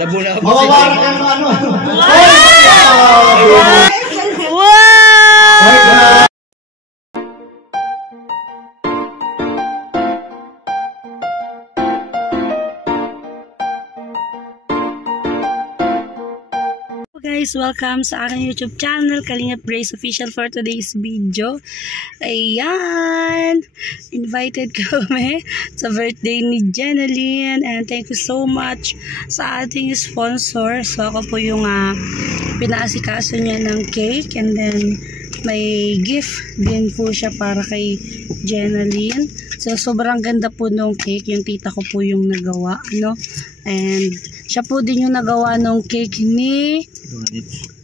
Labo-labo. Mawawala ka ng ano. Wow! Guys, welcome sa aking YouTube channel, Kalingap Grace Official, for today's video. Ayan! Invited kami sa birthday ni Jeneline, and thank you so much sa ating sponsor. So ako po yung pinaasikaso niya ng cake, and then may gift din po siya para kay Jeneline. So sobrang ganda po nung cake, yung tita ko po yung nagawa, no? And siya po din yung nagawa ng cake ni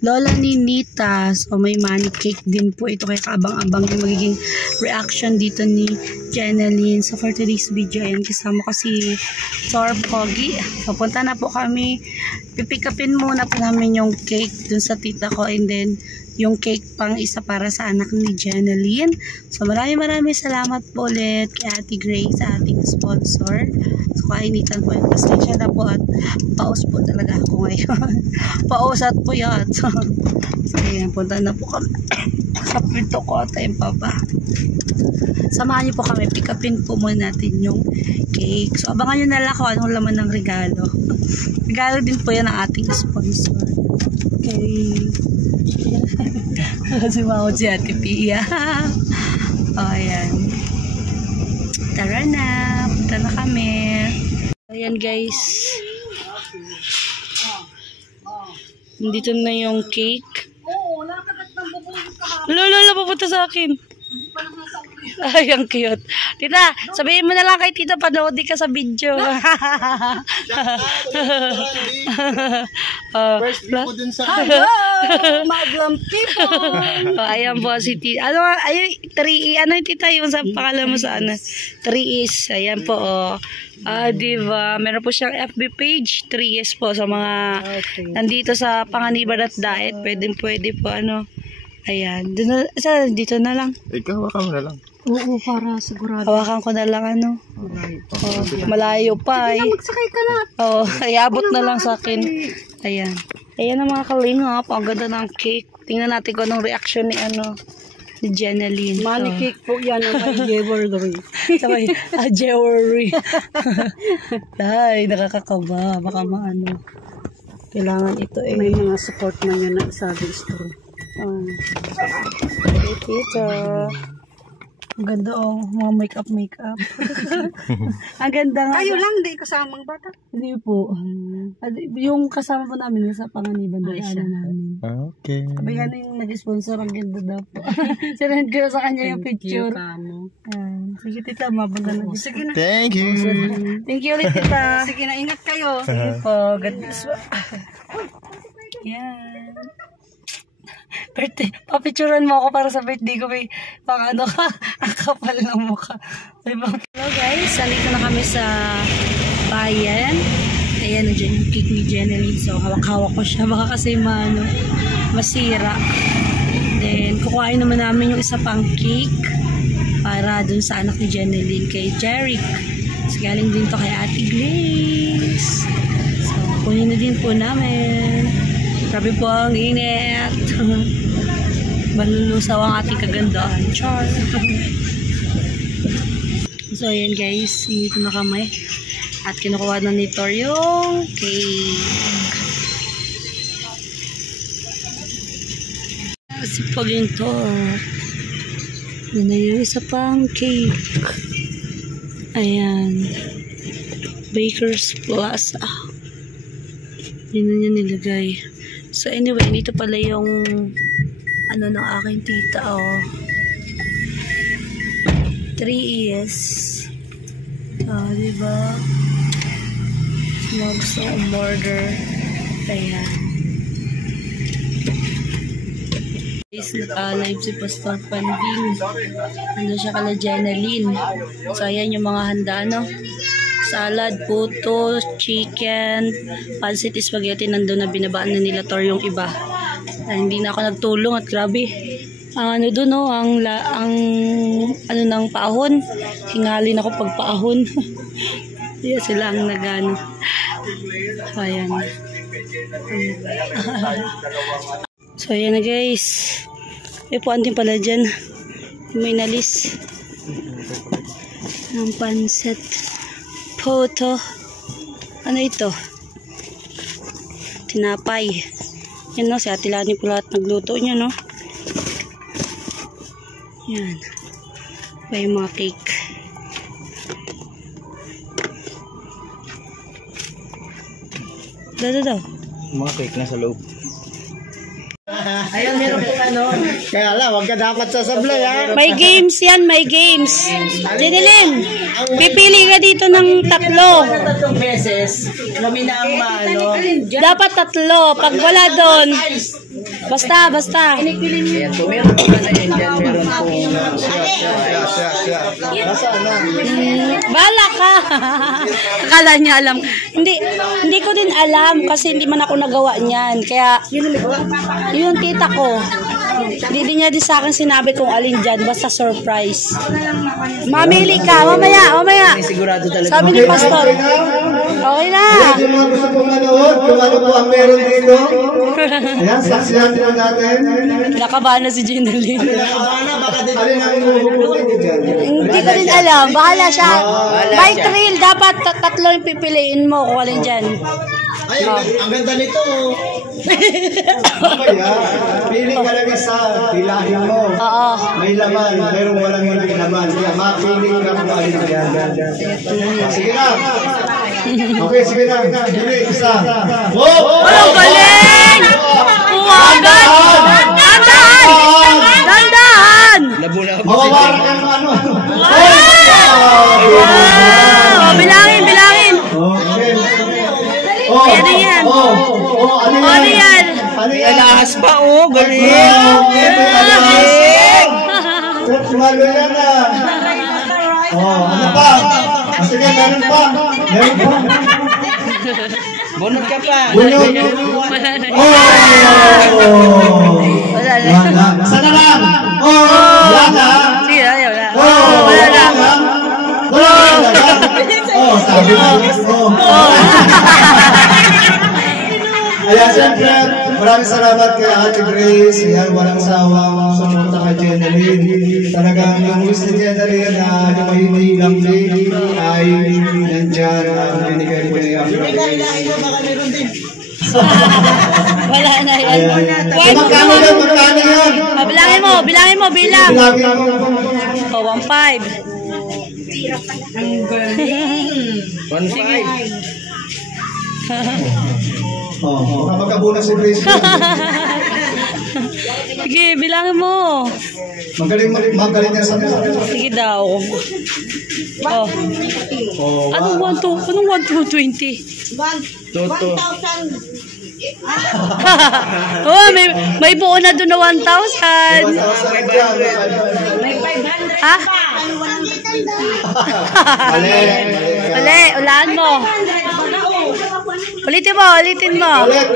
Lola ni Nita. So may money cake din po ito, kaya kaabang-abang yung magiging reaction dito ni Jeneline. So for today's video, ayan, kasama ko si Sir Pogi. So punta na po kami, pipikapin muna po namin yung cake dun sa tita ko, and then yung cake pang isa para sa anak ni Jeneline. So maraming salamat po ulit kay Ate Grace, sa ating sponsor. So kainitan po yung pasensya na po, at paus po talaga ako ngayon. Paus at puyat. So ayan, punta na po kami sa pinto ko at yung papa. Samahan niyo po kami, pick upin po muna natin yung cake. So abangan nyo na lang kung anong laman ng regalo. Regalo din po yan ng ating sponsor. Okay. Kasi mawad si Ate Pia. O, ayan. Tara na. Punta na kami. Ayan guys. Nandito na yung cake. Lolo, papunta sa akin. Ay, ang cute. Tita, sabihin mo na lang kay tita, panood ka sa video. First po din sa Maglam people. Ayan po si tita. Ano, ayun, 3E. Ano yung tita yung sa pangalan mo sa ano? 3Es. Ayan po, oh. Diba? Meron po siyang FB page, 3Es po, sa mga nandito sa Panganiban at Daet. Pwede po, ano. Ayan. Dito na lang. Ikaw, hawakan mo na lang. Oo, para sigurado. Hawakan ko na lang, ano. Malayo pa, eh. Magsakay ka na. Oo, iabot na lang sa akin. Ayan. Ayan ang mga kalingap. Ang ganda ng cake. Tingnan natin kung anong reaction ni, ano, ni Jeneline. Money cake po yan ang jewelry. Sabay, jewelry. Ay, nakakakaba. Baka maano. Kailangan ito, eh. May mga support na yan na sa store. Tita. Ang ganda, oh. Mga makeup. Ang ganda nga. Kayo lang, di kasamang bata. Hindi po. Yung kasama po namin sa Panganiban doon, namin. Okay. Sabay ano yung nag-sponsor, ang ganda daw po. Sinend ko sa kanya yung picture. Sige tita, mabanda na. Sige na. Thank you. Thank you ulit tita. Sige na, ingat kayo. Sige po. God bless. Yan. Birthday. Papicturean mo ako para sa birthday ko. May pang ano ka. Ang kapal ng mukha. Hello guys. Nandito na kami sa bayan. Ayan na dyan yung cake ni Jeneline. So hawak-hawak ko siya. Baka kasi masira. Then kukuhain naman namin yung isa pang cake para dun sa anak ni Jeneline, kay Jeric. So galing din to kay Ate Grace. So kunin na din po namin. Grabe po ang init. Malulusaw ang ating kagandahan. Char. So ayan guys, dito na kami. At kinukuha na ni Tor yung cake. Sipag yung Tor. Yun na yung isa pang cake. Ayan. Baker's Plaza. Yun na niya nilagay. So anyway, dito pala yung ano ng aking tita, oh. 3Es. Diba? Mga gusto umorder. Ayan. Guys, naka-live si Pastor Panding. Ano siya kala Jeneline. So ayan yung mga handa, no? Salad, puto, chicken, pancit, spaghetti, nandun na binabaan na nila Tor yung iba. Hindi na ako nagtulong at grabe. Ano doon, no, ang ano ng paahon. Hingalin ako pag paahon. Yan sila ang nagano. Ayan. So, ayan na guys. May puan din pala dyan. May nalis. Ang pansit. Photo. Ano ito? Tinapay. Yan no, si Ate Lani po lahat nagluto niya no. Yan. May mga cake. Daw. Mga cake na sa loob. Ayan, meron po ano. Kaya lang, huwag ka dapat sasablay ha. May games yan, may games. Jeneline, pipili ka dito ng 3. Tatlong beses, kami na ang maano. Dapat 3. Pag wala doon, basta. Ayan po, meron po na yan dyan. Meron po. Nasaan na? Bala ka. Akala niya alam. Hindi ko din alam kasi hindi man ako nagawa niyan. Kaya, yung tita ko, hindi din niya sa akin sinabi kung alin dyan. Basta surprise. Mamili ka. Mamaya. Sigurado talaga. Sabi ni Pastor. Okay na. Yung mga gusto pong manood, kung ano po ang meron dito. Ayan, saksihan din natin. Nakabahan na si Jeneline. Alin ang inuhukutin niyo dyan? Hindi ko din alam. Bahala siya. By thrill, dapat 3 yung pipiliin mo kung alin dyan. Ay, ang ganda nito. Kaya, pili ka lang isa, pilahin mo. Oo. May laman, mayroong walang hindi laman. Kaya mapili ka kung alin na yan. Sige na. Okay, sige na. Pili, isa. Ang galing! Uwagan! Dandahan! Mawawaran ka ng ano. Wow! Bilangin! Okay. Ano yan? Ano yan? Alahas pa, oh. Galing. Sumalo yan na. Ano pa? Sige, meron pa. Bunot ka pa. Bunot. Wala na. Saan na lang? Wala na. Sige, ayaw na. Wala na. Sabi mo. Ayan, siyempre, maraming salamat kay Ate Grace. Ayan, walang sawang sumunta kay Jeneline. Talagang yung wish ni Jeneline na yung mahihilang day ay nandyan ang binigay ko ni Ate Grace. Wala na yan. Magkano yan? Bilangin mo, bilang. Bilangin mo. 1.5. 1.5. Magkabuna si Grace. Sige, bilangin mo. Magaling niya sa mga. Sige daw. Anong 1,220? Toto. May buo na doon na 1,000. Ha? Mali, ulaan mo. Ulitin mo. Ulit.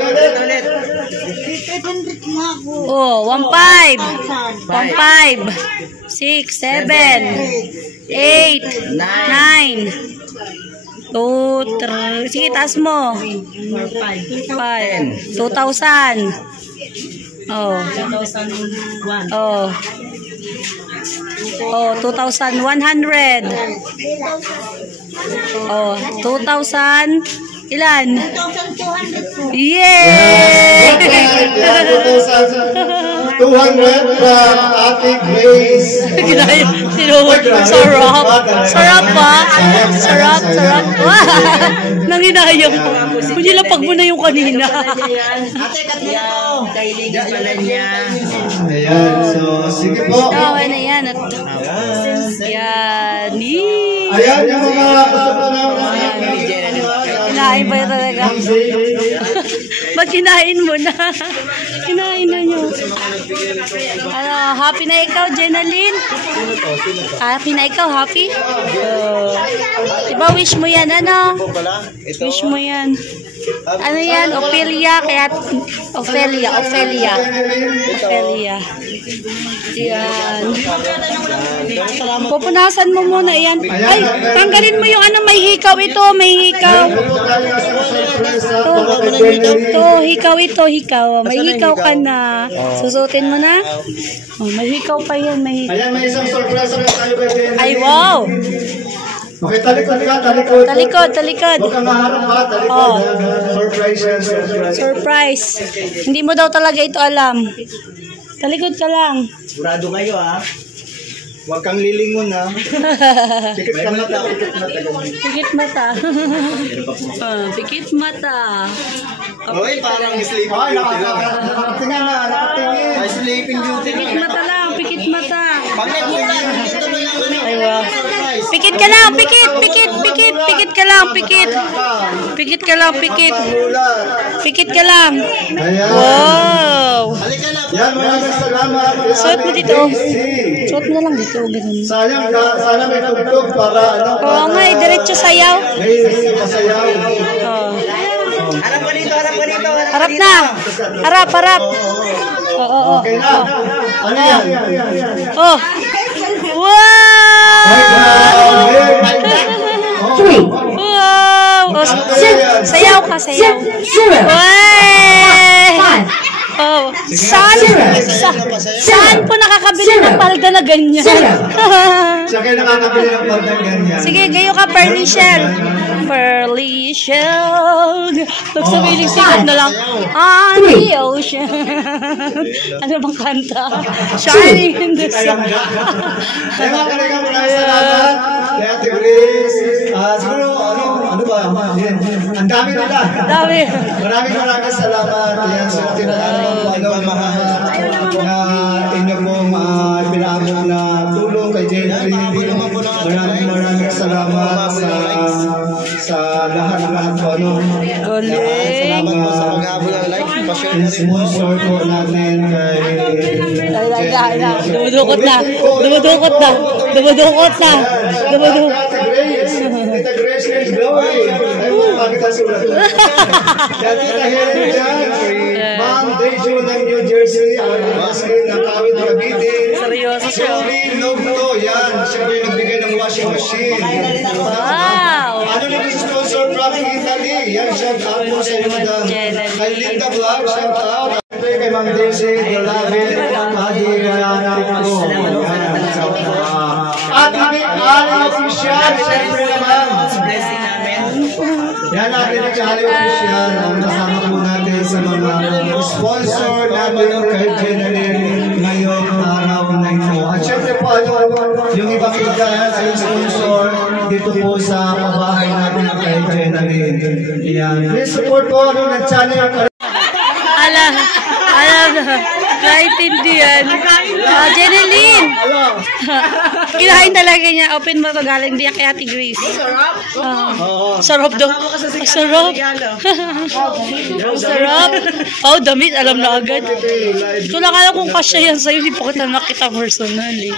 1.5. 6, 7, 8, 9. 2, 3. Sige, taas mo. 5. 2,000. Oh. 2,100. 2,000. Ilan? 2,200. Yay! 200 from Ate Grace. Sarap pa. Sarap. Nanginayang. Hindi lapag mo na yung kanina. Ate, katlo. Kailigin pala niya. Ayan, so sige po. Okay na yan. Yan. Ayan, yung mga kasama na Kinain ba yun talaga? Ba't kinain mo na? Kinain na nyo. Happy na ikaw, Jeneline? Happy na ikaw, happy? Diba wish mo yan, ano? Wish mo yan. Ano yan? Ophelia? Ophelia. Yan. Pupunasan mo muna yan. Ay, tanggalin mo yung ano, may hikaw ito, may hikaw. surprise para kay Jenny. Ito, hikaw. May hikaw ka na. Susutin mo na? Oh, may hikaw pa yan, may hikaw. Ayan, may isang surprise ulit tayo kay Jenny. Ay, wow! Okay, talikod ka, talikod. Talikod. Huwag kang maharap ha, talikod. Surprise yan, surprise. Surprise. Hindi mo daw talaga ito alam. Talikod ka lang. Sigurado kayo ha. Huwag kang lilingon ha. Pikit ka mata, pikit mata. Pikit mata. Pikit mata. Oy, parang sleeping beauty lang. Nakatingin na, nakatingin. Ay, sleeping beauty. Pikit mata lang, pikit mata. Bakit mo lang? Ay, wow. Pikit ka lang, pikit ka lang, pikit. Pikit ka lang, pikit. Pikit ka lang. Ayan. Wow. Yan, maraming salamat. Suot mo dito. Suot mo na lang dito. Ganun. Sana may tugtog para ano. Oo nga, diretso sayaw. May masayaw. Oh. Harap ko dito, harap ko dito. Harap na. Harap. Oo. Okay na. Ano yan? Oh. Wow. Oh, sayaw ka, sayaw. Oh, saan po nakakabili ng palda na ganyan? Siya kayo nakakabili ng paldang ganyan. Sige, gayo ka, Pearly Shell. Pearly Shell. Nagsabiling sikat na lang. On the ocean. Ano bang kanta? Shining in the sun. Kaya mga kaligang maraming salamat. Kaya Ate Grace. Siguro, ano ba? Ang dami nila. Dami. Maraming salamat. Yan, sa tinatawag na inyo pong pinaabot na tulong kay Jenny. Maraming salamat sa lahat po. Galing. Sponsor po natin kay Dumudukot na. Tita Grace is glowing. Ay, bakit ang sulat? Yan, Tita Helen dyan. Ma'am Dejo ng New Jersey. Ang ng Kawit Cavite. Seryoso siya. Joey Logto. Yan, siya po yung nagbigay ng washing machine. Wow. Ano na yung sponsor from Italy? Yan, shout out po sa inyo, madam. Kay Linda Vlog, shout out. Kay Ma'am Daisy, The Lavin, Adi Tikko. At kami, official, siyempre naman. Blessing namin. Yan natin ang Kali Official. Ang kasama po natin sa mga sponsor natin kay Jenalyn ngayong araw na ito. At syempre po, yung ibang ilan ay sponsor dito po sa pabahay natin kay Jenalyn. Yan. Please support po ng channel. Alam na. Kahit hindi yan. Jenelyn. Kinain talaga niya. Open mo to, galing diyan kay Ate Grace. Sarap daw. Sarap. Sarap. Oh, damit. Alam na agad. Ito lang alam kung kasya yan sa'yo. Hindi pa kita nakita personal eh.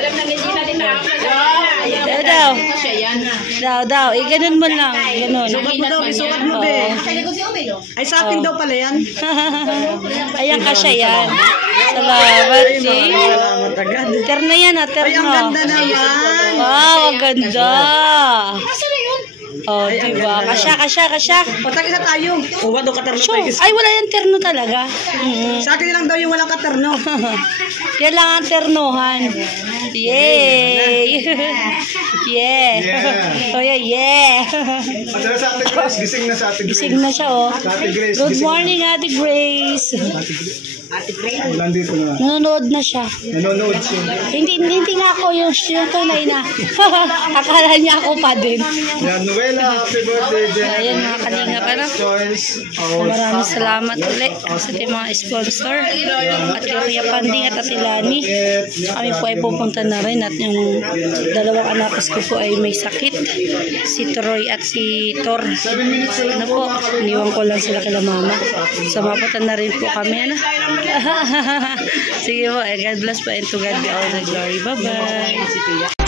Alam na hindi natin nakakala. Daw. Ganun mo lang. Ganun. Sukat mo, be. Ay, sa akin daw pala yan. Ayan kasya yan. Salamat, Jay. Salamat agad. Terno yan, terno. Ay, ang ganda naman. Wow, ang ganda. Oh, diba? Kasya. Patag isa tayo. Uwa doon katarlo Sure. Ay, wala yung terno talaga. Sa akin lang daw yung walang katerno. Yan lang ang ternohan. Yay! Yeah! Oh, yeah! At sa Ate Grace, gising na sa Ate Grace. Gising na siya, oh. Ate Grace, Good gising morning, Ate Grace. Nandito na. Nanonood na siya. Nanonood siya. Hindi nga ako yung tunay na. Akala niya ako pa din. Yan, Noela, happy birthday, Jen. Ayan, mga kalinga pa na. Choice. Maraming salamat ulit sa ating mga sponsor. At kay Kuya Panding at Ate Lani. Kami po ay pupunta na rin at yung dalawang anak ko po ay may sakit. Si Troy at si Tor. Ano po, iniwan ko lang sila kila mama. So mapunta na rin po kami. Ano? Sige po, God bless po and to God be all the glory. Bye-bye.